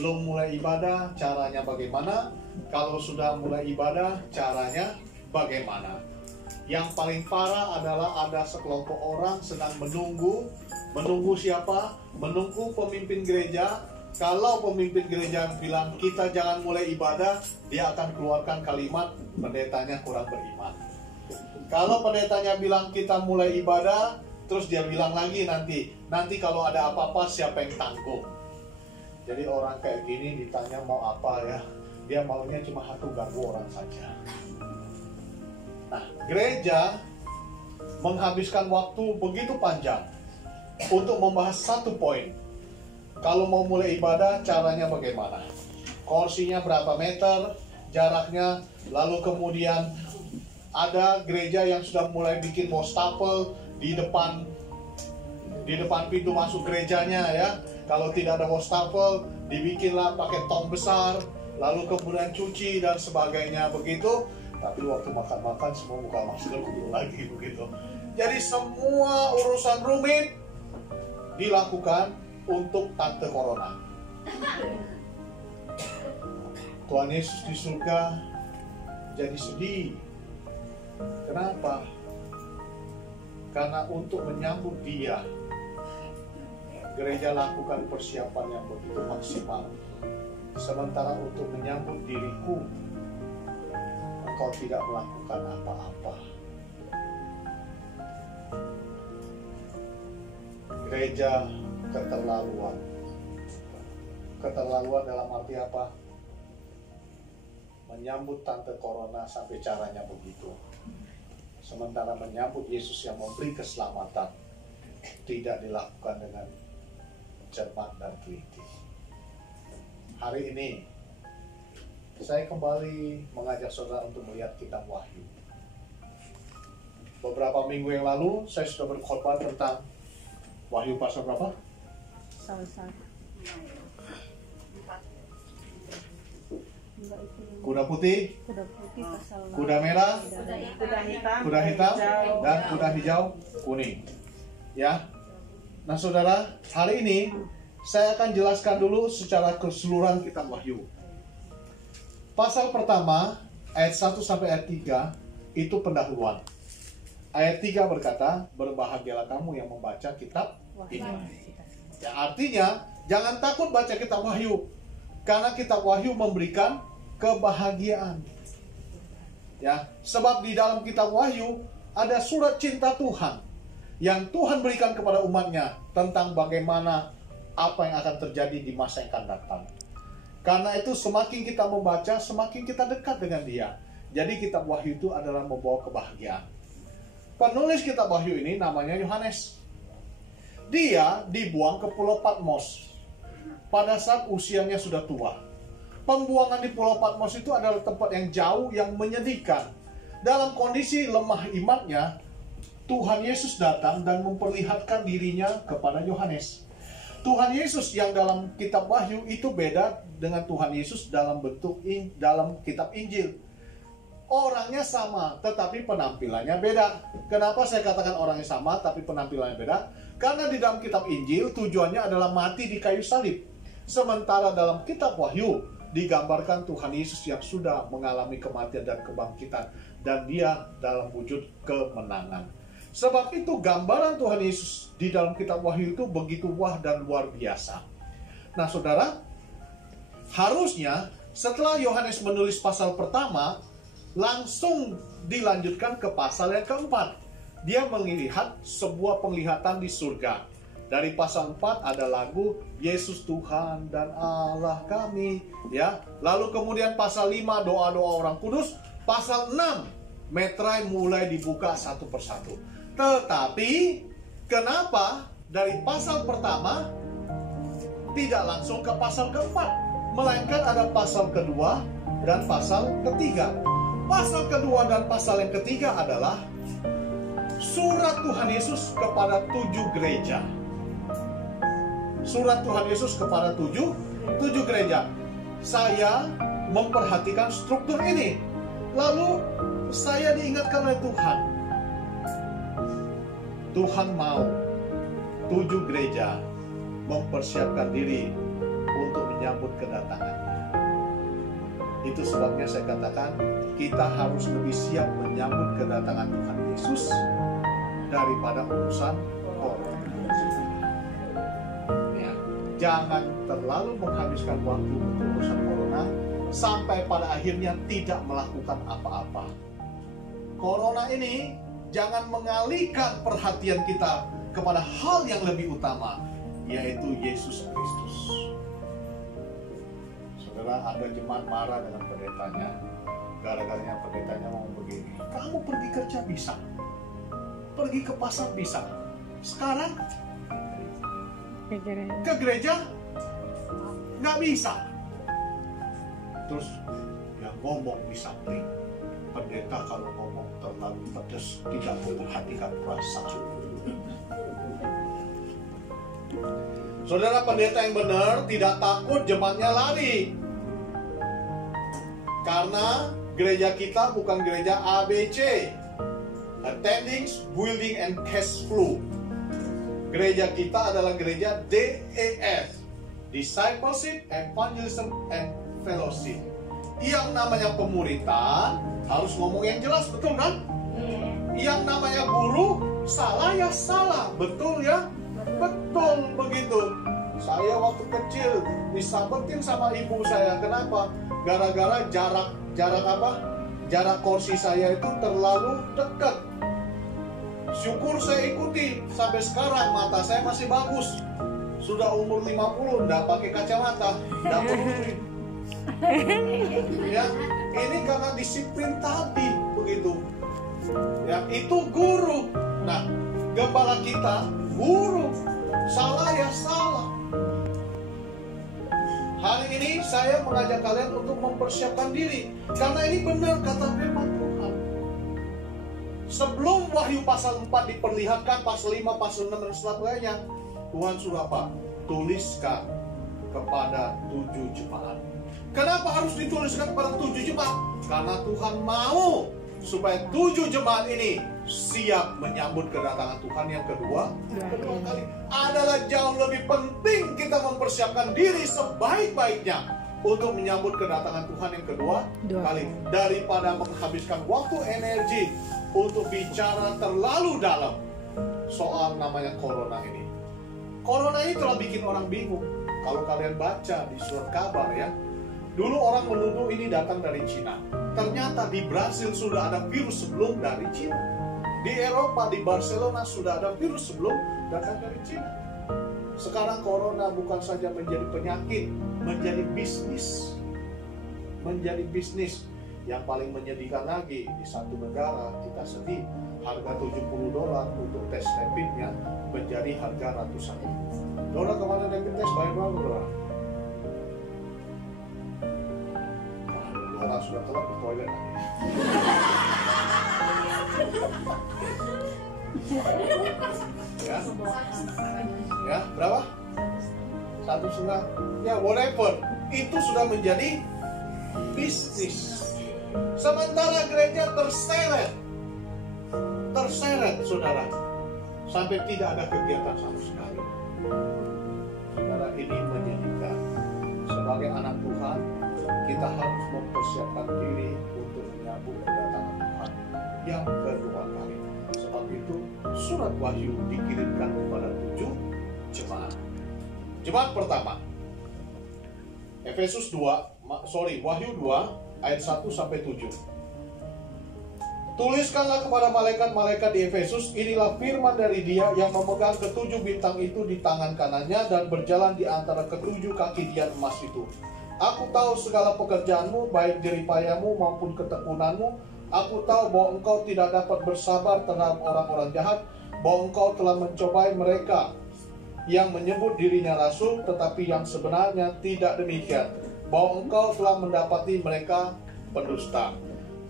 belum mulai ibadah, caranya bagaimana? Kalau sudah mulai ibadah, caranya bagaimana? Yang paling parah adalah ada sekelompok orang sedang menunggu siapa? Menunggu pemimpin gereja. Kalau pemimpin gereja bilang kita jangan mulai ibadah, dia akan keluarkan kalimat pendetanya kurang beriman. Kalau pendetanya bilang kita mulai ibadah, terus dia bilang lagi nanti kalau ada apa-apa siapa yang tanggung. Jadi orang kayak gini ditanya mau apa ya, dia maunya cuma satu, ganggu orang saja. Nah, gereja menghabiskan waktu begitu panjang untuk membahas satu poin. Kalau mau mulai ibadah, caranya bagaimana? Kursinya berapa meter, jaraknya, lalu kemudian ada gereja yang sudah mulai bikin wastafel di depan pintu masuk gerejanya ya. Kalau tidak ada wastafel, dibikinlah pakai tong besar, lalu kemudian cuci dan sebagainya begitu. Tapi waktu makan-makan semua buka masker dulu lagi begitu. Jadi semua urusan rumit dilakukan untuk tante corona. Tuhan Yesus di surga jadi sedih. Kenapa? Karena untuk menyambut dia, gereja lakukan persiapan yang begitu maksimal. Sementara untuk menyambut diriku, engkau tidak melakukan apa-apa. Gereja keterlaluan. Keterlaluan dalam arti apa? Menyambut tante corona sampai caranya begitu. Sementara menyambut Yesus yang memberi keselamatan tidak dilakukan dengan cermat dan teliti. Hari ini saya kembali mengajak saudara untuk melihat kitab Wahyu. Beberapa minggu yang lalu saya sudah berkhotbah tentang Wahyu pasal berapa? Kuda putih, kuda merah, kuda hitam, dan kuda hijau kuning. Ya. Nah, saudara, hari ini saya akan jelaskan dulu secara keseluruhan kitab Wahyu. Pasal pertama, ayat 1 sampai ayat 3 itu pendahuluan. Ayat 3 berkata, berbahagialah kamu yang membaca kitab ini. Ya, artinya, jangan takut baca kitab Wahyu. Karena kitab Wahyu memberikan kebahagiaan. Ya, sebab di dalam kitab Wahyu ada surat cinta Tuhan yang Tuhan berikan kepada umatnya tentang bagaimana apa yang akan terjadi di masa yang akan datang. Karena itu semakin kita membaca, semakin kita dekat dengan dia. Jadi kitab Wahyu itu adalah membawa kebahagiaan. Penulis kitab Wahyu ini namanya Yohanes. Dia dibuang ke Pulau Patmos pada saat usianya sudah tua. Pembuangan di Pulau Patmos itu adalah tempat yang jauh, yang menyedihkan. Dalam kondisi lemah imannya, Tuhan Yesus datang dan memperlihatkan dirinya kepada Yohanes. Tuhan Yesus yang dalam kitab Wahyu itu beda dengan Tuhan Yesus dalam bentuk dalam kitab Injil. Orangnya sama, tetapi penampilannya beda. Kenapa saya katakan orangnya sama, tapi penampilannya beda? Karena di dalam kitab Injil tujuannya adalah mati di kayu salib. Sementara dalam kitab Wahyu digambarkan Tuhan Yesus yang sudah mengalami kematian dan kebangkitan, dan dia dalam wujud kemenangan. Sebab itu gambaran Tuhan Yesus di dalam kitab Wahyu itu begitu wah dan luar biasa. Nah, saudara, harusnya setelah Yohanes menulis pasal pertama, langsung dilanjutkan ke pasal yang keempat. Dia melihat sebuah penglihatan di surga. Dari pasal 4 ada lagu Yesus Tuhan dan Allah kami, ya. Lalu kemudian pasal 5 doa-doa orang kudus, pasal 6 metrai mulai dibuka satu persatu. Tetapi kenapa dari pasal pertama tidak langsung ke pasal keempat, melainkan ada pasal kedua dan pasal ketiga. Pasal kedua dan pasal yang ketiga adalah surat Tuhan Yesus kepada 7 gereja. Surat Tuhan Yesus kepada 7 gereja. Saya memperhatikan struktur ini. Lalu saya diingatkan oleh Tuhan. Tuhan mau 7 gereja mempersiapkan diri untuk menyambut kedatangannya. Itu sebabnya saya katakan kita harus lebih siap menyambut kedatangan Tuhan Yesus daripada urusan corona. Ya, jangan terlalu menghabiskan waktu untuk urusan corona sampai pada akhirnya tidak melakukan apa-apa. Corona ini jangan mengalihkan perhatian kita kepada hal yang lebih utama, yaitu Yesus Kristus. Saudara, ada jemaat marah dengan pendetanya, gara-garanya pendetanya mau begini. Kamu pergi kerja bisa, pergi ke pasar bisa, sekarang ke gereja nggak bisa. Terus yang ngomong di samping, pendeta kalau ngomong terlalu pedas, tidak memperhatikan perasaan. Saudara, pendeta yang benar tidak takut jemaatnya lari. Karena gereja kita bukan gereja ABC, attending, building, and cash flow. Gereja kita adalah gereja DEF, discipleship, evangelism, and fellowship. Yang namanya pemuritan harus ngomong yang jelas, betul kan? Yang namanya guru, salah ya salah, betul ya? Betul begitu. Saya waktu kecil disabetin sama ibu saya. Kenapa? Gara-gara jarak kursi saya itu terlalu dekat. Syukur saya ikuti sampai sekarang, mata saya masih bagus. Sudah umur 50, nggak pakai kacamata, nggak perlu. Ya, ini karena disiplin tadi begitu. Ya, itu guru. Nah, gembala kita guru, salah ya salah. Hari ini saya mengajak kalian untuk mempersiapkan diri, karena ini benar kata firman Tuhan. Sebelum Wahyu pasal 4 diperlihatkan, pasal 5, pasal 6 dan sebagainya, Tuhan sudah apa? Tuliskan kepada 7 jemaat. Kenapa harus dituliskan kepada 7 jemaat? Karena Tuhan mau supaya 7 jemaat ini siap menyambut kedatangan Tuhan yang kedua kali. Adalah jauh lebih penting kita mempersiapkan diri sebaik-baiknya untuk menyambut kedatangan Tuhan yang kedua kali, daripada menghabiskan waktu energi untuk bicara terlalu dalam soal namanya corona ini. Corona ini telah bikin orang bingung. Kalau kalian baca di surat kabar ya, dulu orang menuduh ini datang dari Cina. Ternyata di Brasil sudah ada virus sebelum dari Cina. Di Eropa, di Barcelona sudah ada virus sebelum datang dari Cina. Sekarang corona bukan saja menjadi penyakit, menjadi bisnis. Menjadi bisnis. Yang paling menyedihkan lagi, di satu negara kita sedih, harga $70 untuk tes rapidnya menjadi harga ratusan ribu. Dolar kemarin rapid test bayar berapa dolar? Dolar sudah telat di toilet lagi. Ya, berapa? 1,5. Ya, whatever. Itu sudah menjadi bisnis. Sementara gereja terseret, saudara, sampai tidak ada kegiatan sama sekali. Saudara, ini menyedihkan. Sebagai anak Tuhan, kita harus mempersiapkan diri untuk menyambut kedatangan Tuhan yang kedua kali. Sebab itu surat Wahyu dikirimkan kepada 7 jemaat. Jemaat pertama, Wahyu 2 ayat 1 sampai 7. Tuliskanlah kepada malaikat-malaikat di Efesus, inilah firman dari Dia yang memegang ketujuh bintang itu di tangan kanannya dan berjalan di antara ketujuh kaki dian emas itu. Aku tahu segala pekerjaanmu, baik jeripayamu maupun ketekunanmu. Aku tahu bahwa engkau tidak dapat bersabar terhadap orang-orang jahat, bahwa engkau telah mencobai mereka yang menyebut dirinya rasul, tetapi yang sebenarnya tidak demikian, bahwa engkau telah mendapati mereka pendusta.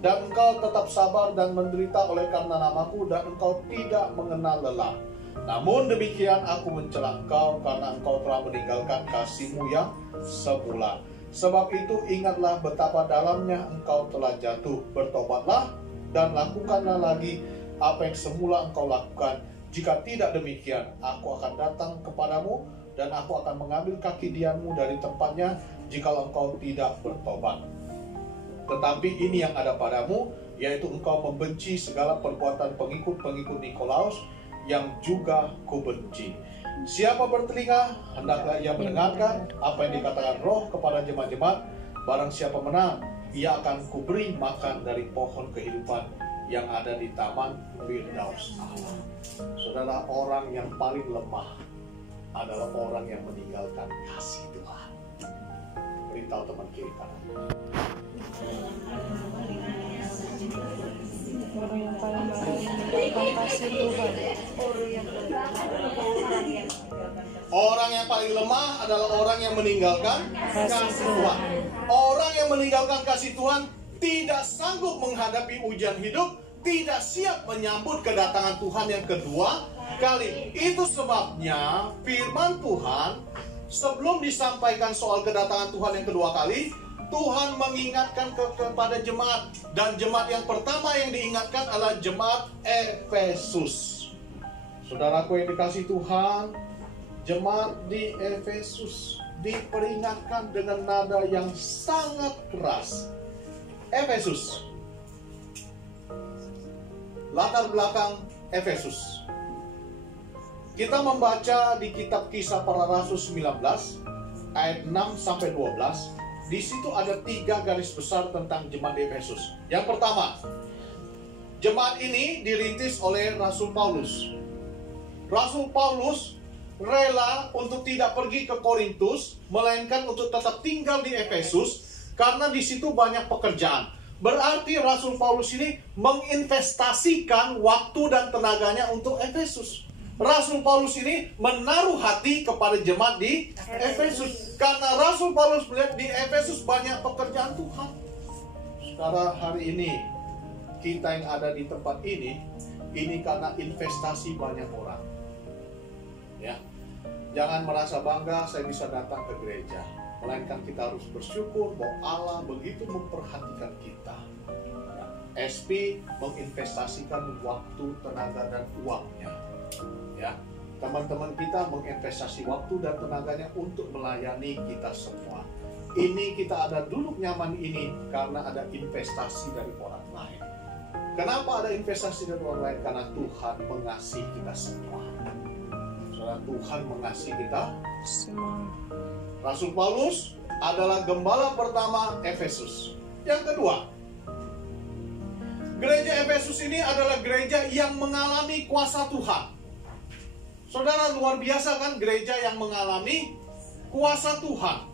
Dan engkau tetap sabar dan menderita oleh karena namaku, dan engkau tidak mengenal lelah. Namun demikian aku mencela engkau, karena engkau telah meninggalkan kasihmu yang semula. Sebab itu ingatlah betapa dalamnya engkau telah jatuh. Bertobatlah dan lakukanlah lagi apa yang semula engkau lakukan. Jika tidak demikian, aku akan datang kepadamu dan aku akan mengambil kaki dianmu dari tempatnya jikalau engkau tidak bertobat. Tetapi ini yang ada padamu, yaitu engkau membenci segala perbuatan pengikut-pengikut Nikolaus yang juga kubenci. Siapa bertelinga, hendaklah ia mendengarkan apa yang dikatakan Roh kepada jemaat-jemaat. Barang siapa menang, ia akan kuberi makan dari pohon kehidupan yang ada di taman Firdaus Allah. Saudara, orang yang paling lemah adalah orang yang meninggalkan kasih Tuhan. Beritahu teman kiri kanan. Orang yang paling meninggalkan kasih Tuhan. Orang yang paling lemah adalah orang yang meninggalkan kasih Tuhan. Orang yang meninggalkan kasih Tuhan tidak sanggup menghadapi ujian hidup, tidak siap menyambut kedatangan Tuhan yang kedua kali. Itu sebabnya firman Tuhan sebelum disampaikan soal kedatangan Tuhan yang kedua kali, Tuhan mengingatkan kepada jemaat. Dan jemaat yang pertama yang diingatkan adalah jemaat Efesus. Saudaraku yang dikasihi Tuhan, jemaat di Efesus diperingatkan dengan nada yang sangat keras. Efesus, latar belakang Efesus. Kita membaca di kitab Kisah Para Rasul 19 ayat 6-12. Di situ ada 3 garis besar tentang jemaat di Efesus. Yang pertama, jemaat ini dirintis oleh Rasul Paulus. Rasul Paulus rela untuk tidak pergi ke Korintus, melainkan untuk tetap tinggal di Efesus karena di situ banyak pekerjaan. Berarti Rasul Paulus ini menginvestasikan waktu dan tenaganya untuk Efesus. Rasul Paulus ini menaruh hati kepada jemaat di Efesus karena Rasul Paulus melihat di Efesus banyak pekerjaan Tuhan. Sekarang hari ini kita yang ada di tempat ini karena investasi banyak orang. Ya, jangan merasa bangga saya bisa datang ke gereja, melainkan kita harus bersyukur bahwa Allah begitu memperhatikan kita. Ya, SP menginvestasikan waktu, tenaga, dan uangnya. Ya, teman-teman kita menginvestasi waktu dan tenaganya untuk melayani kita semua. Ini kita ada duduk nyaman ini karena ada investasi dari orang lain. Kenapa ada investasi dari orang lain? Karena Tuhan mengasihi kita semua. Saudara, Tuhan mengasihi kita semua. Rasul Paulus adalah gembala pertama Efesus. Yang kedua, gereja Efesus ini adalah gereja yang mengalami kuasa Tuhan. Saudara, luar biasa kan gereja yang mengalami kuasa Tuhan.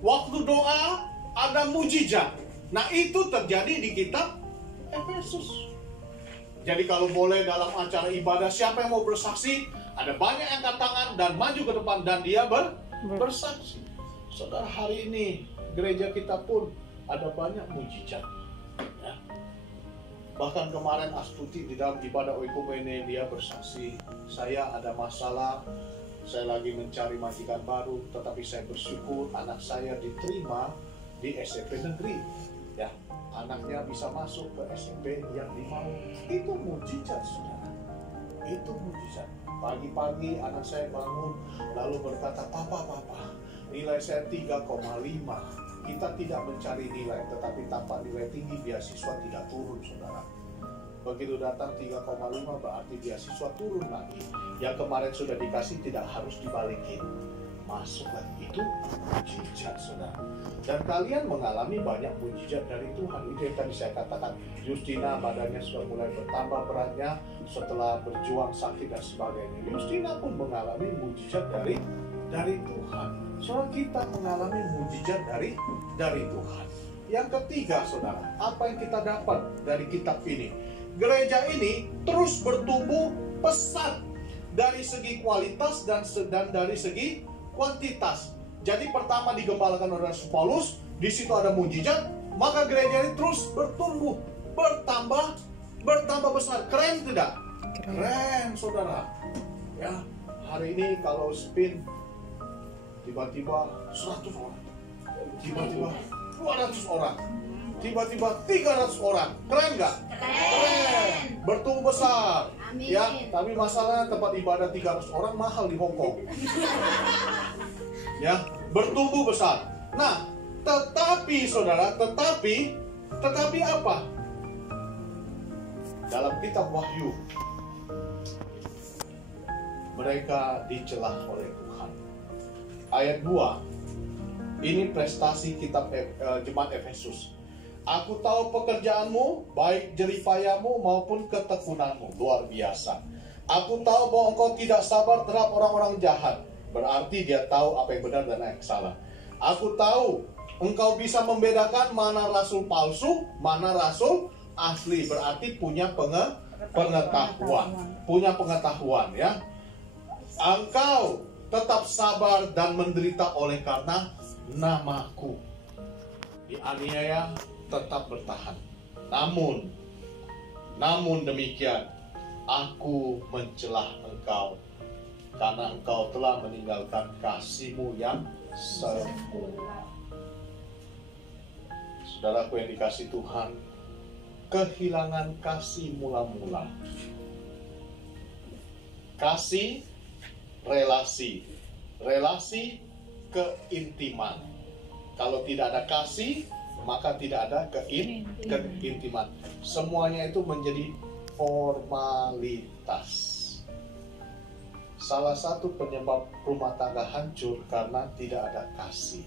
Waktu doa ada mujizat. Nah, itu terjadi di kitab Efesus. Jadi kalau boleh dalam acara ibadah, siapa yang mau bersaksi, ada banyak yang angkat tangan dan maju ke depan dan dia bersaksi. Saudara, hari ini gereja kita pun ada banyak mujizat. Ya. Bahkan kemarin Astuti di dalam ibadah oikumene dia bersaksi, saya ada masalah, saya lagi mencari majikan baru, tetapi saya bersyukur anak saya diterima di SMP negeri. Ya, anaknya bisa masuk ke SMP yang dimau. Itu mujizat, saudara. Itu mujizat. Pagi-pagi anak saya bangun lalu berkata, papa, nilai saya 3,5. Kita tidak mencari nilai, tetapi tanpa nilai tinggi beasiswa tidak turun, saudara. Begitu datang 3,5 berarti beasiswa turun lagi. Yang kemarin sudah dikasih tidak harus dibalikin, masuk lagi. Itu mujizat, saudara. Dan kalian mengalami banyak mujizat dari Tuhan. Itu yang tadi saya katakan. Justina badannya sudah mulai bertambah beratnya setelah berjuang sakit dan sebagainya. Justina pun mengalami mujizat dari Tuhan. Soal kita mengalami mujizat dari Tuhan. Yang ketiga, saudara, apa yang kita dapat dari kitab ini? Gereja ini terus bertumbuh pesat dari segi kualitas dan dari segi kuantitas. Jadi pertama digembalakan oleh Rasul Paulus, di situ ada mujizat, maka gereja ini terus bertumbuh, bertambah besar. Keren tidak? Keren, saudara. Ya, hari ini kalau spin tiba-tiba 100 orang, tiba-tiba 200 orang. Tiba-tiba 300 orang. Keren nggak? Keren. Bertumbuh besar. Amin. Ya, tapi masalahnya tempat ibadah 300 orang mahal di Hong Kong. Ya, bertumbuh besar. Nah, tetapi saudara, tetapi apa? Dalam kitab Wahyu, mereka dicelah oleh Tuhan. Ayat 2, ini prestasi kitab jemaat Efesus. Aku tahu pekerjaanmu, baik jeripayamu maupun ketekunanmu. Luar biasa. Aku tahu bahwa engkau tidak sabar terhadap orang-orang jahat. Berarti dia tahu apa yang benar dan apa yang salah. Aku tahu engkau bisa membedakan mana rasul palsu, mana rasul asli. Berarti punya pengetahuan. Punya pengetahuan, ya. Engkau tetap sabar dan menderita oleh karena namaku. Dianiaya, tetap bertahan. Namun demikian, aku mencelah engkau karena engkau telah meninggalkan kasihmu yang semula. Saudaraku yang dikasih Tuhan, kehilangan kasih mula-mula. Kasih, relasi keintiman. Kalau tidak ada kasih, maka tidak ada keintiman. Semuanya itu menjadi formalitas. Salah satu penyebab rumah tangga hancur karena tidak ada kasih.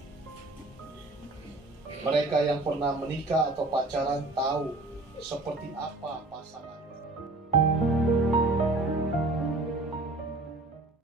Mereka yang pernah menikah atau pacaran tahu seperti apa pasangan